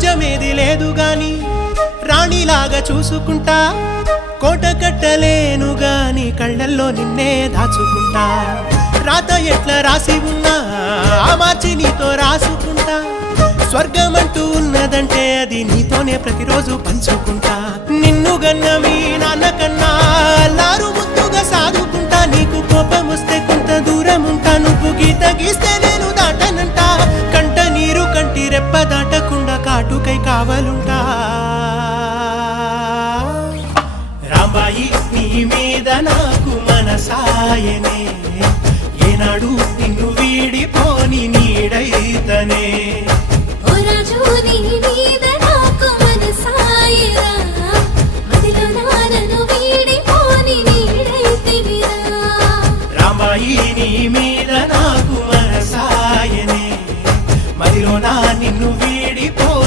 రాజ్యమేది లేదు గాని రాణిలాగా చూసుకుంటా కోట కట్టలేను గాని కళ్ళల్లో నిన్నే దాచుకుంటా రాత ఎట్లా రాసి ఉన్నా మార్చి నీతో రాసుకుంటా స్వర్గమంటూ ఉన్నదంటే అది నీతోనే ప్రతిరోజు పంచుకుంటా నిన్ను గన్న మీ నాన్నకన్నా లారు ముద్దుగా సాదుకుంటా నీకు కోపం వస్తే కొంత దూరం ఉంటా నువ్వు గీత గీస్తే నేను దాటనంటా కంట నీరు కంటి రెప్ప దాటకుండా కాటుకై కావలుంటా రాంబాయి నీ మీద నాకు మనసాయనే ఏనాడు నిన్ను వీడిపోని నీడైతనే